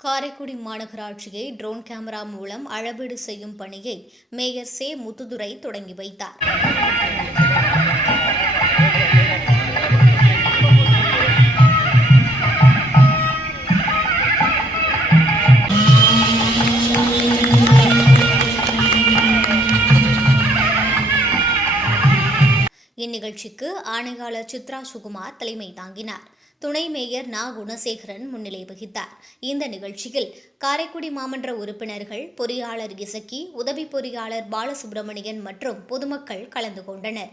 Karaikudi மாநகராட்சியை drone camera மூலம் அளவீடு செய்யும் பணியை மேயர் சே. முத்துதுரை தொடங்கி வைத்தார். இந்நிகழ்ச்சிக்கு ஆணையாளர் சித்ரா சுகுமார் தலைமை தாங்கினார். துணை மேயர் நா. குணசேகரன் முன்னிலை வகித்தார். இந்த நிகழ்ச்சியில் காரைக்குடி மாமன்ற உறுப்பினர்கள், பொறியாளர் இசக்கி, உதவி பொறியாளர் பாலசுப்ரமணியன் மற்றும் பொதுமக்கள் கலந்து கொண்டனர்.